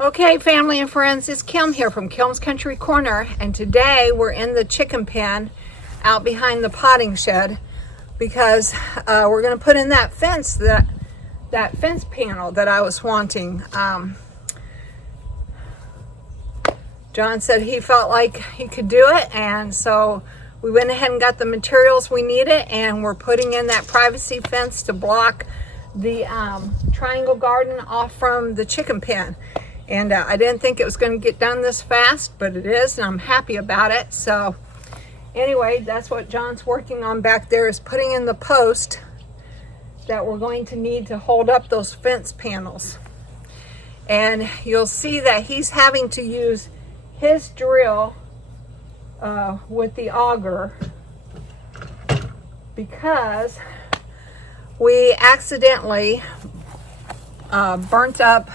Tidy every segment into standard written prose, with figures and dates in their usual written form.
Okay, family and friends, it's Kim here from Kim's Country Corner, and today we're in the chicken pen out behind the potting shed because we're going to put in that fence, that fence panel that I was wanting. John said he felt like he could do it, and so we went ahead and got the materials we needed, and we're putting in that privacy fence to block the triangle garden off from the chicken pen. And I didn't think it was going to get done this fast, but it is, and I'm happy about it. So anyway, that's what John's working on back there, is putting in the post that we're going to need to hold up those fence panels. And you'll see that he's having to use his drill with the auger because we accidentally burnt up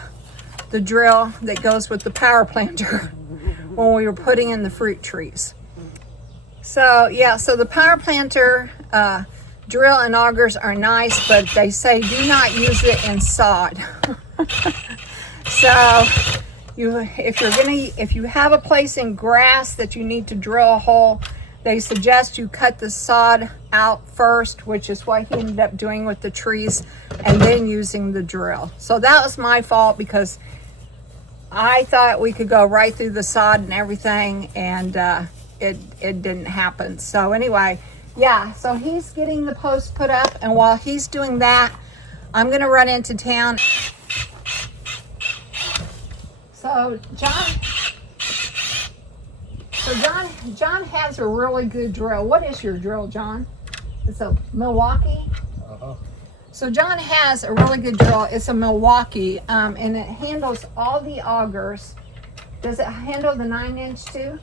the drill that goes with the power planter when we were putting in the fruit trees. So yeah, so the power planter drill and augers are nice, but they say do not use it in sod. So if you have a place in grass that you need to drill a hole, they suggest you cut the sod out first, which is what he ended up doing with the trees, and then using the drill. So that was my fault because I thought we could go right through the sod and everything, and it didn't happen. So anyway, yeah, so he's getting the post put up, and while he's doing that, I'm gonna run into town. So John has a really good drill. What is your drill, John? It's a Milwaukee? Uh-huh. So John has a really good drill. It's a Milwaukee, and it handles all the augers. Does it handle the 9-inch too?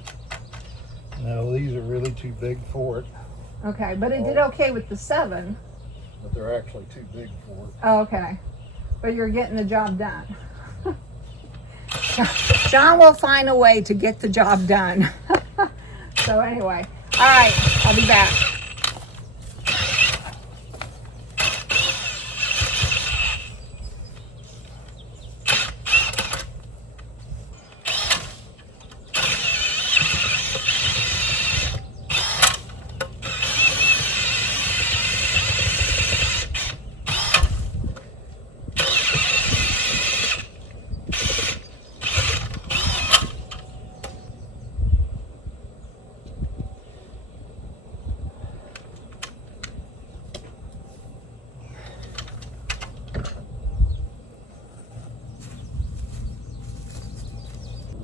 No, these are really too big for it. Okay, but it did okay with the 7. But they're actually too big for it. Oh, okay, but you're getting the job done. John will find a way to get the job done. So anyway, all right, I'll be back.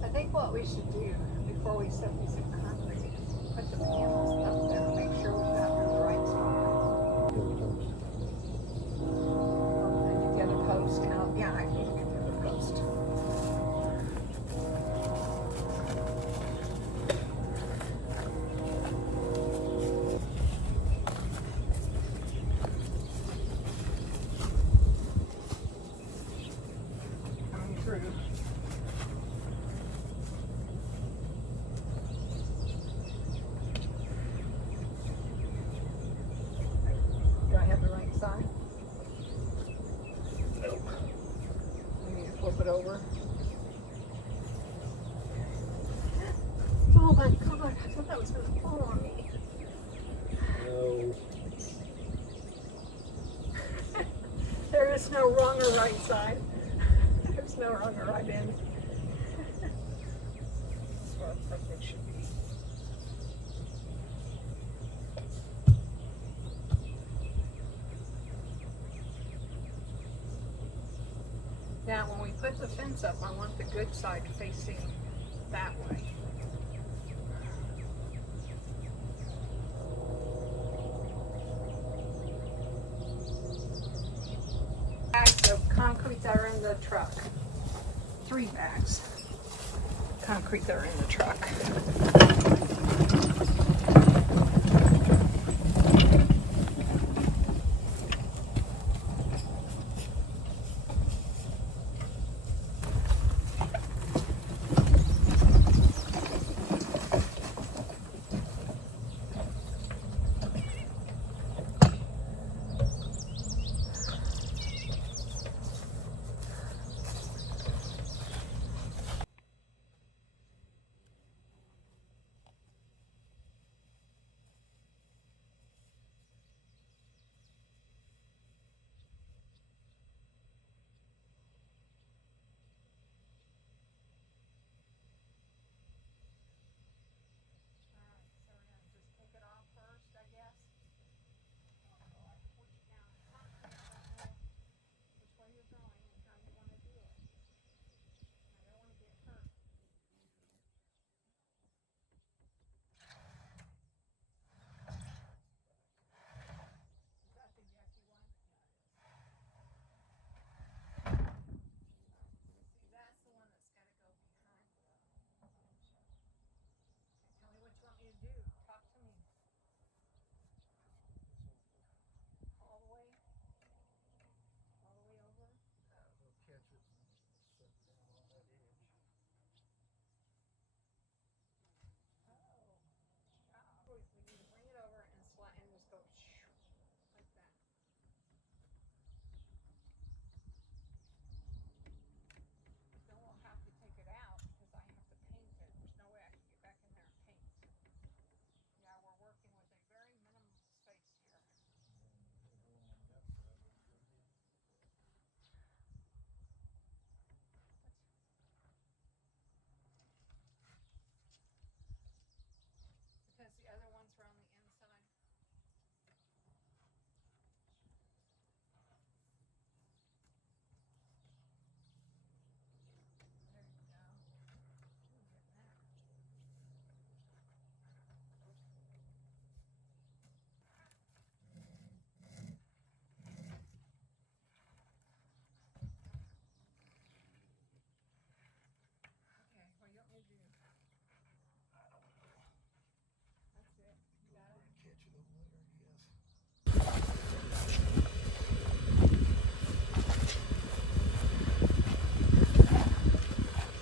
I think what we should do before we set these in concrete is put the panels up there, make sure we've got them the right size. And the other post out. Yeah, I need to get the other post. Coming through. Do I have the right side? Nope. I need to flip it over. Oh my God, I thought that was going to fall on me. No. There is no wrong or right side. There's no wrong or right end. That's what I think it should be. Now, when we put the fence up, I want the good side facing that way. Bags of concrete that are in the truck. 3 bags. Concrete that are in the truck.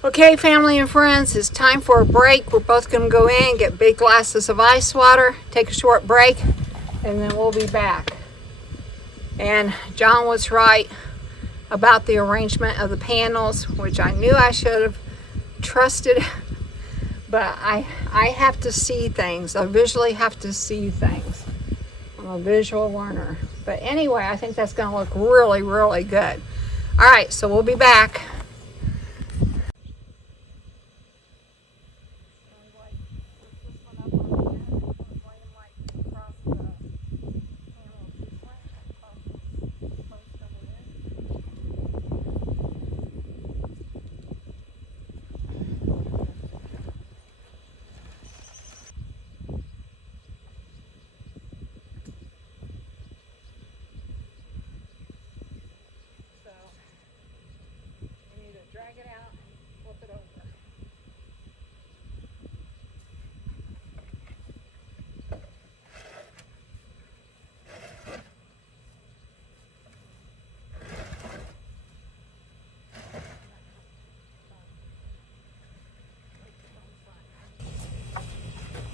Okay, family and friends, it's time for a break. We're both going to go in, get big glasses of ice water, take a short break, and then we'll be back. And John was right about the arrangement of the panels, which I knew I should have trusted, but I have to see things. I visually have to see things. I'm a visual learner. But anyway, I think that's going to look really, really good. All right, so we'll be back. Drag it out and flip it over.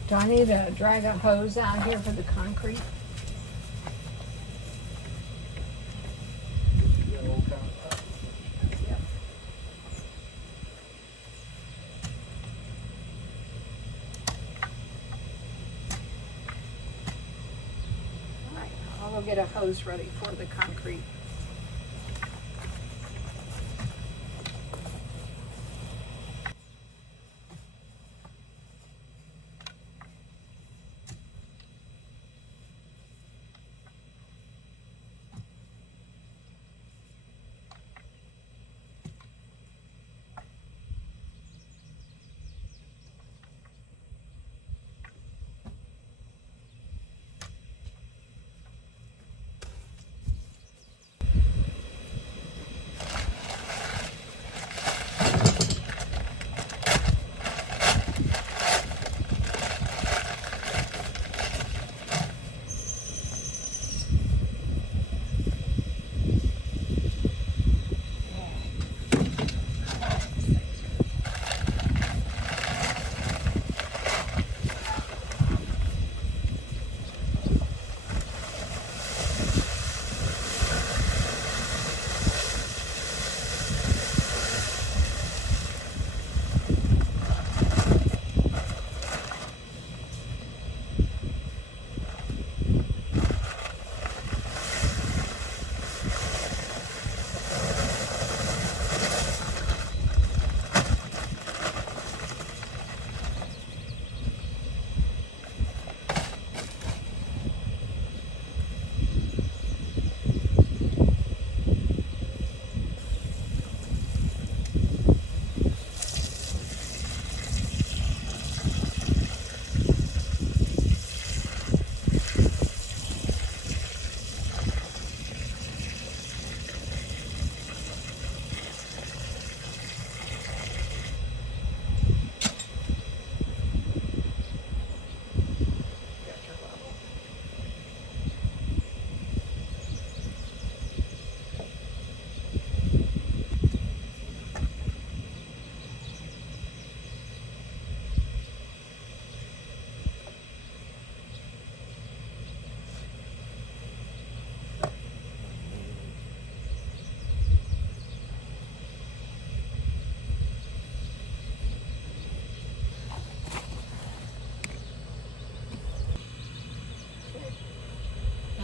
Do I need to drag a hose out here for the concrete? I'll get a hose ready for the concrete.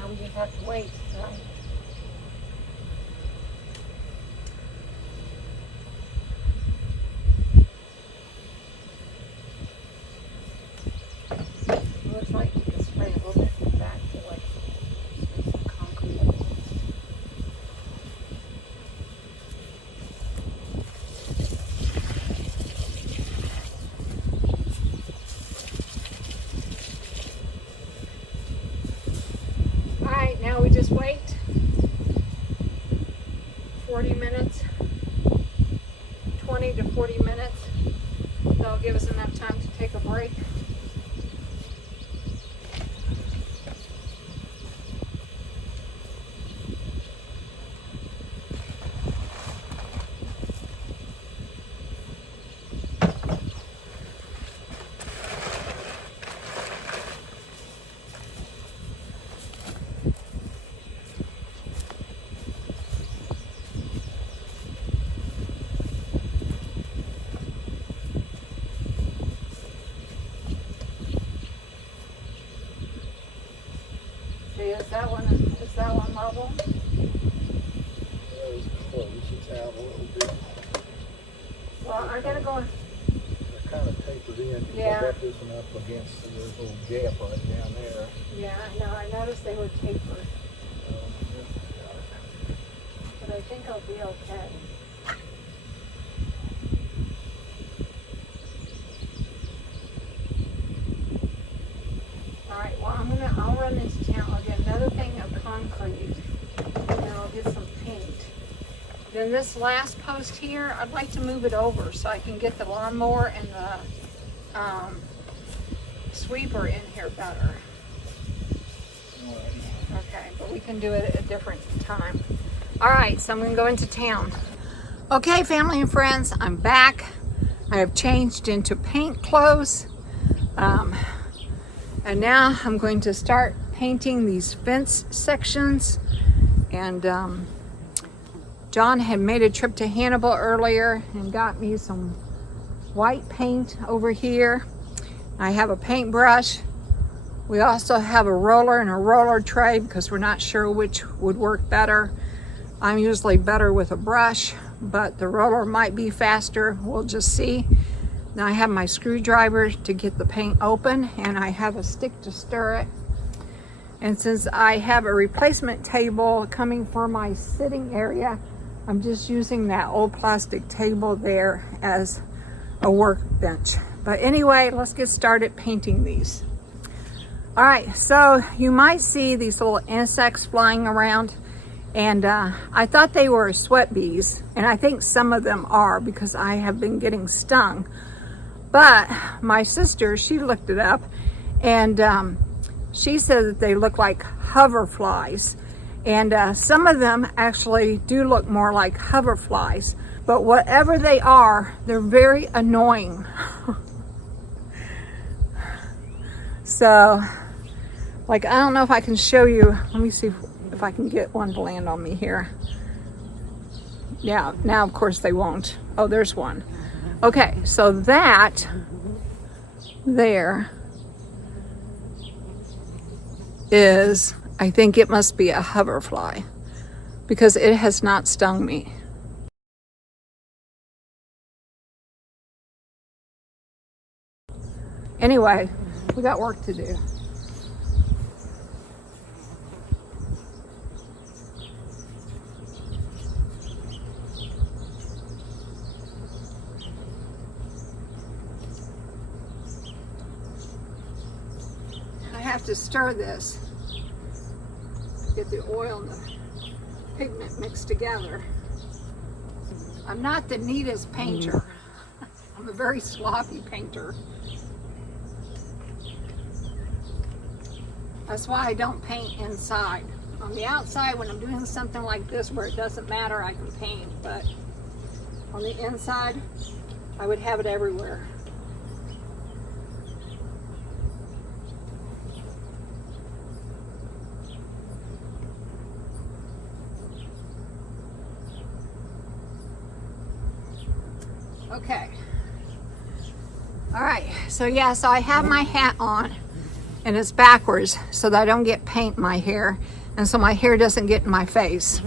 We just have to wait. So. It looks like you can spray a little bit back to like some concrete. Alright, now we just wait 40 minutes, 20 to 40 minutes. That'll give us enough time to take a break. I gotta go. They're kind of tapered in. Yeah. I got this one up against the little gap right down there. Yeah, I know. I noticed they were tapered, So, this has got it. but I think I'll be okay. All right. Well, I'll run into town. I'll get another thing of concrete, and then I'll get some paint. Then this last post here, I'd like to move it over so I can get the lawnmower and the sweeper in here better. All right. Okay, but we can do it at a different time. All right, so I'm gonna go into town. Okay, family and friends, I'm back. I have changed into paint clothes. And now I'm going to start painting these fence sections. And John had made a trip to Hannibal earlier and got me some white paint over here. I have a paintbrush. We also have a roller and a roller tray because we're not sure which would work better. I'm usually better with a brush, but the roller might be faster. We'll just see. Now I have my screwdriver to get the paint open, and I have a stick to stir it. And since I have a replacement table coming for my sitting area, I'm just using that old plastic table there as a workbench. But anyway, let's get started painting these. All right, so you might see these little insects flying around, and I thought they were sweat bees, and I think some of them are because I have been getting stung. But my sister, she looked it up, and she said that they look like hoverflies. And some of them actually do look more like hoverflies. But whatever they are, they're very annoying. So, like, I don't know if I can show you. Let me see if I can get one to land on me here. Yeah, now of course they won't. Oh, there's one. Okay, so that there is, I think it must be a hoverfly because it has not stung me. Anyway, we got work to do. I have to stir this, get the oil and the pigment mixed together. I'm not the neatest painter. I'm a very sloppy painter. That's why I don't paint inside. On the outside, when I'm doing something like this where it doesn't matter, I can paint, but on the inside, I would have it everywhere. Okay. All right, so yeah, so I have my hat on and it's backwards so that I don't get paint in my hair and so my hair doesn't get in my face.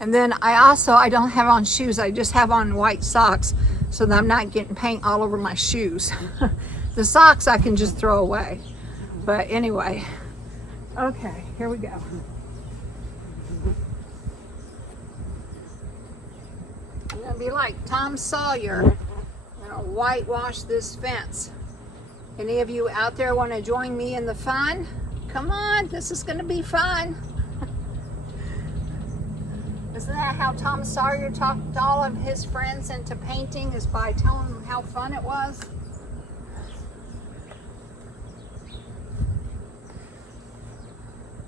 And then I don't have on shoes, I just have on white socks so that I'm not getting paint all over my shoes. The socks I can just throw away. But anyway, okay, here we go. I'm gonna be like Tom Sawyer. I'm gonna whitewash this fence. Any of you out there want to join me in the fun? Come on, this is gonna be fun. Isn't that how Tom Sawyer talked all of his friends into painting, is by telling them how fun it was?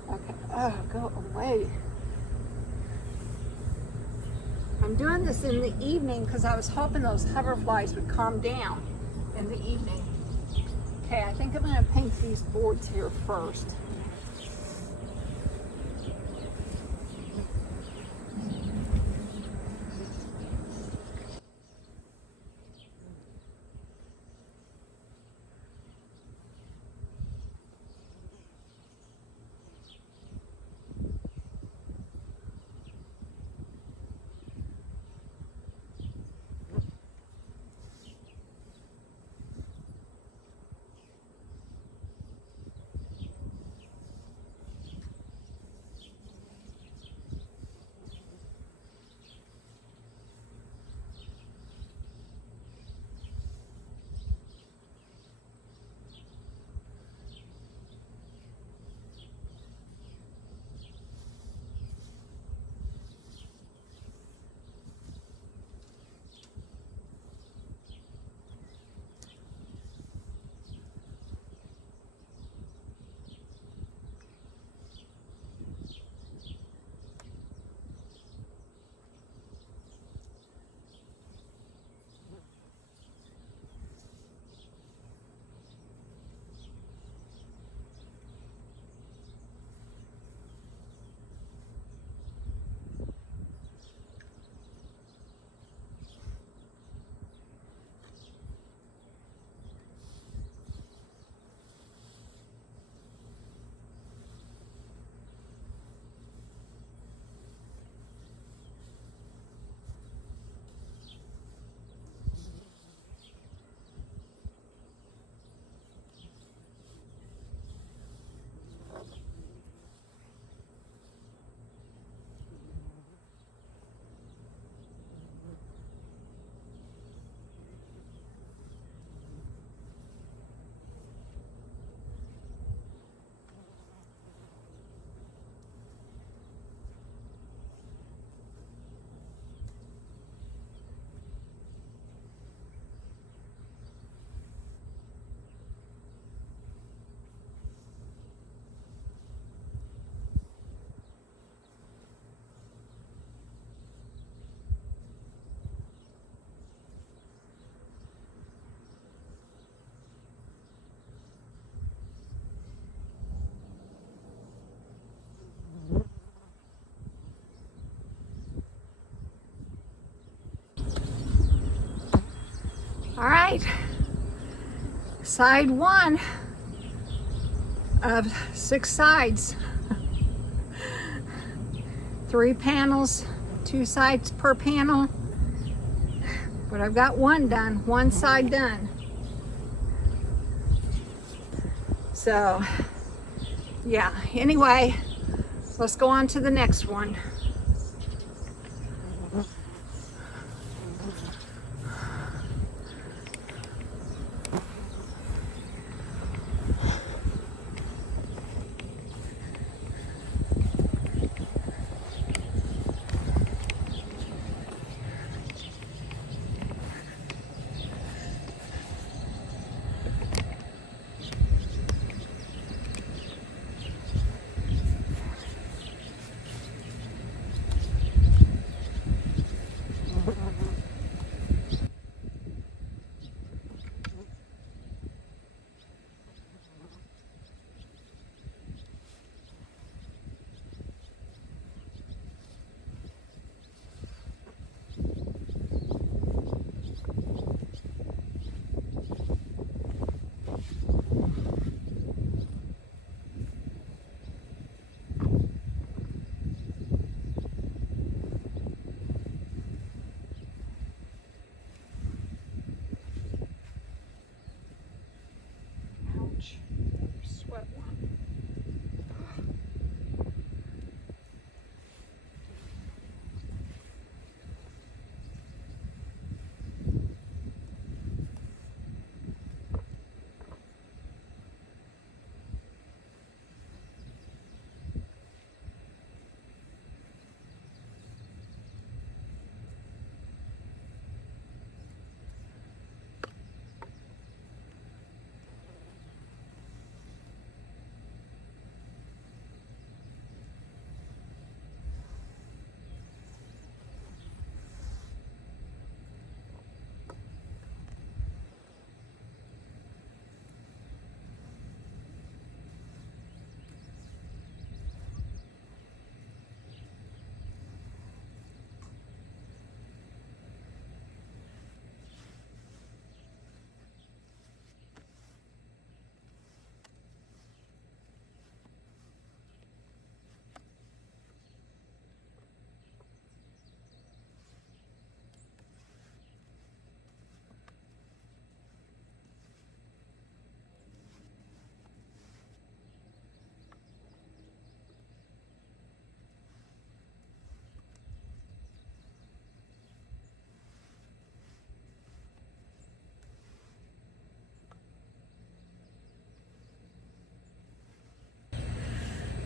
Okay, oh, go away. I'm doing this in the evening because I was hoping those hoverflies would calm down in the evening. Okay, I think I'm going to paint these boards here first. All right, side one of 6 sides. 3 panels, 2 sides per panel. But I've got one done, one side done. So, yeah, anyway, let's go on to the next one. Ouch. Sweat one.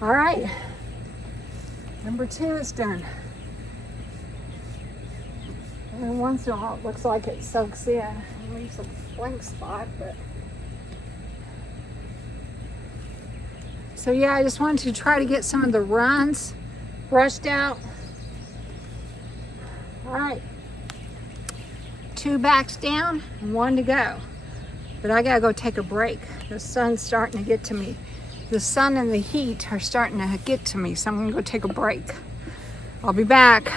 All right, number 2 is done. And once in a while it looks like it soaks in and leaves a blank spot, but so yeah, I just wanted to try to get some of the runs brushed out. All right, 2 backs down and 1 to go. But I gotta go take a break. The sun's starting to get to me. The sun and the heat are starting to get to me, so I'm gonna go take a break. I'll be back.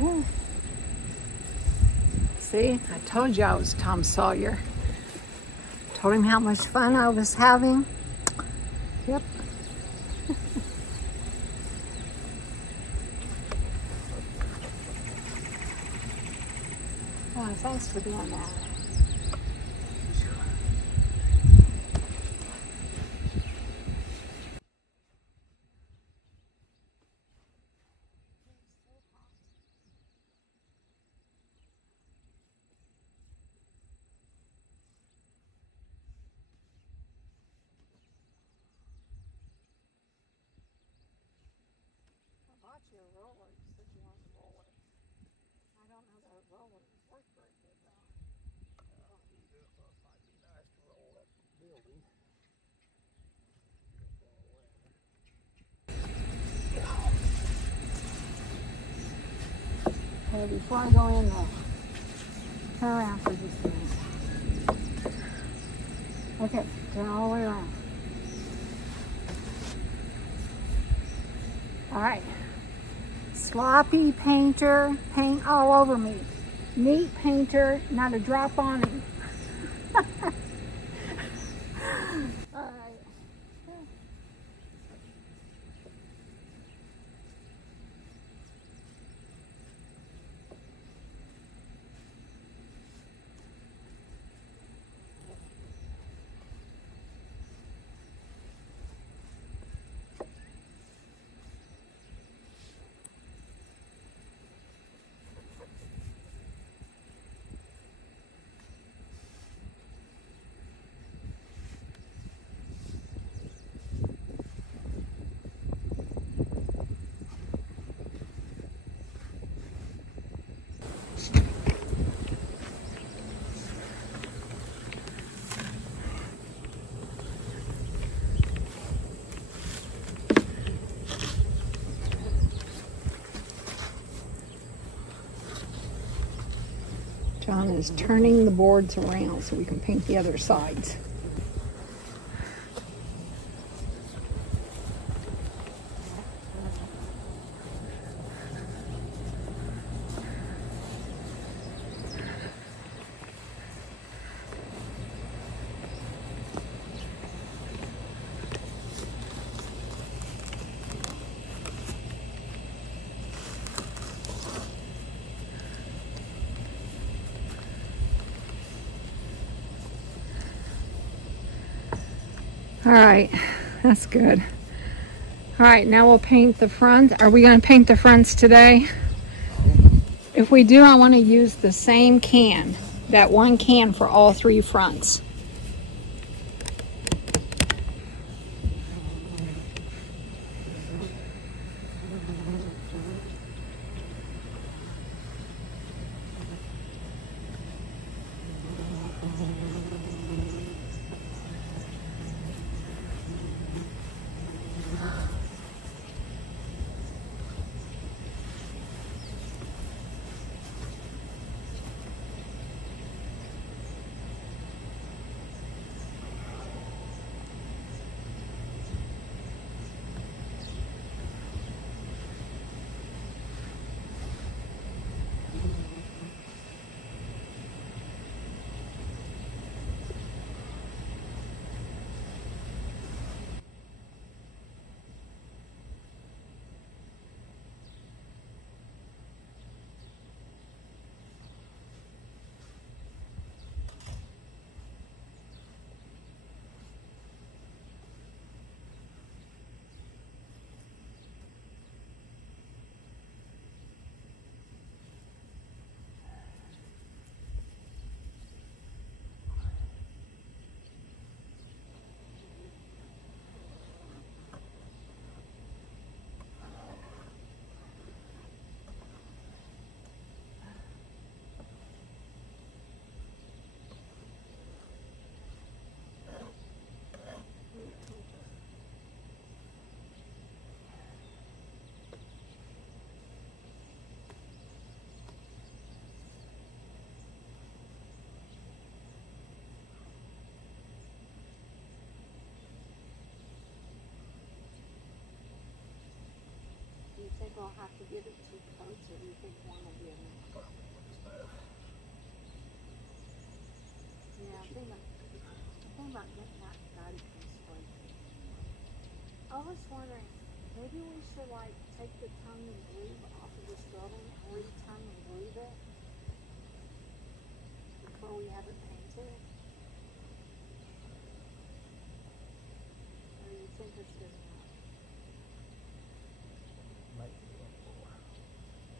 Ooh. See, I told you I was Tom Sawyer. Told him how much fun I was having. Yep. Oh, thanks for doing that. roller work very good though. Might be nice to roll up the building. Okay, before I go in though, turn around for just a minute. Okay, turn all the way around. All right. Sloppy painter, paint all over me. Neat painter, not a drop on him. All right. John is turning the boards around so we can paint the other sides. All right, that's good. All right, now we'll paint the front. Are we going to paint the fronts today? If we do, I want to use the same can, that one can for all three fronts. Do you think I'll have to give it 2 coats, or do you think one will be enough? Yeah, I think about getting that gutted and straight. I was wondering, maybe we should like take the tongue and groove off of this building and re-tongue and groove it before we have it painted. Or do you think it's good enough?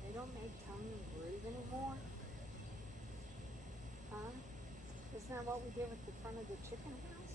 They don't make tongue and groove anymore? Huh? Isn't that what we did with the front of the chicken house?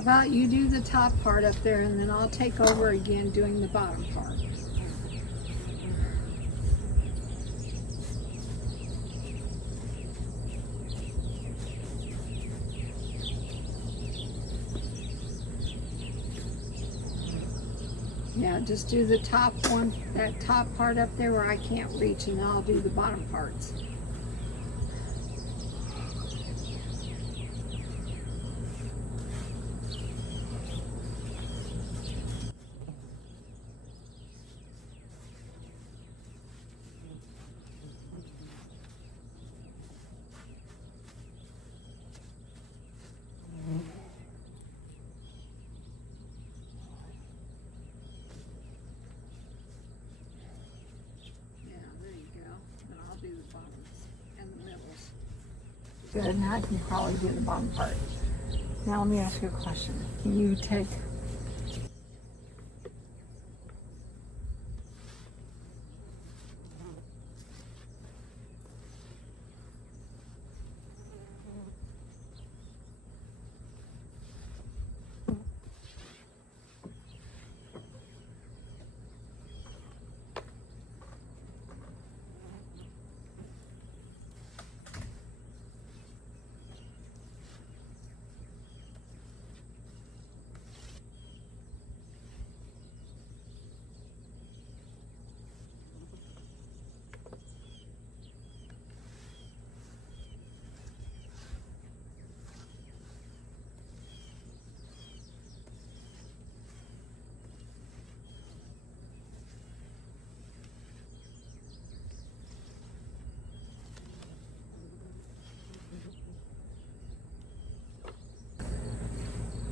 How about you do the top part up there, and then I'll take over again doing the bottom part. Yeah, just do the top one, that top part up there where I can't reach, and then I'll do the bottom parts. Do the bottoms and the middles. Good, now I can probably do the bottom part. Now let me ask you a question. Can you take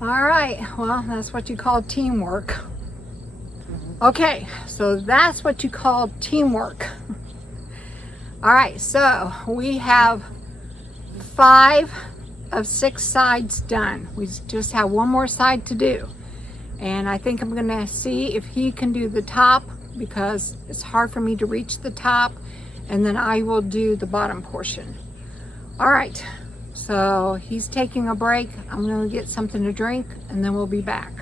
All right, well, that's what you call teamwork. Okay, so that's what you call teamwork. All right, so we have 5 of 6 sides done. We just have one more side to do. And I think I'm gonna see if he can do the top, because it's hard for me to reach the top, and then I will do the bottom portion. All right. So he's taking a break. I'm going to get something to drink, and then we'll be back.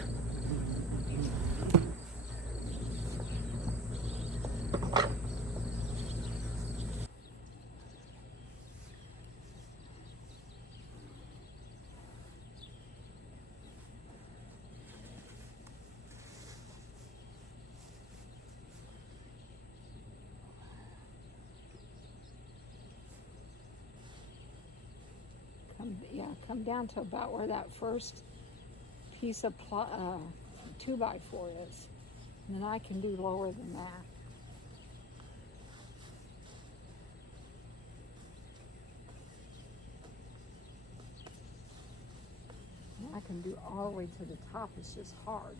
Come down to about where that first piece of 2x4 is. And then I can do lower than that. And I can do all the way to the top. It's just hard.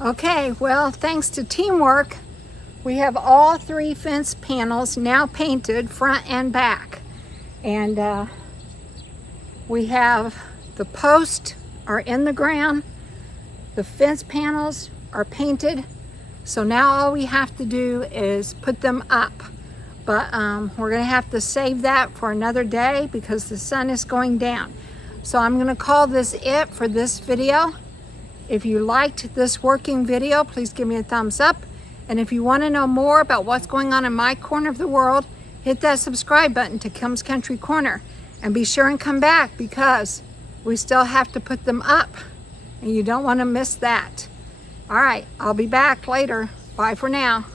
Okay, well, thanks to teamwork, we have all 3 fence panels now painted front and back. And we have the posts are in the ground, the fence panels are painted. So now all we have to do is put them up But we're gonna have to save that for another day because the sun is going down. So I'm gonna call this it for this video. If you liked this working video, please give me a thumbs up. And if you wanna know more about what's going on in my corner of the world, hit that subscribe button to Kim's Country Corner. And be sure and come back because we still have to put them up. And you don't wanna miss that. All right, I'll be back later. Bye for now.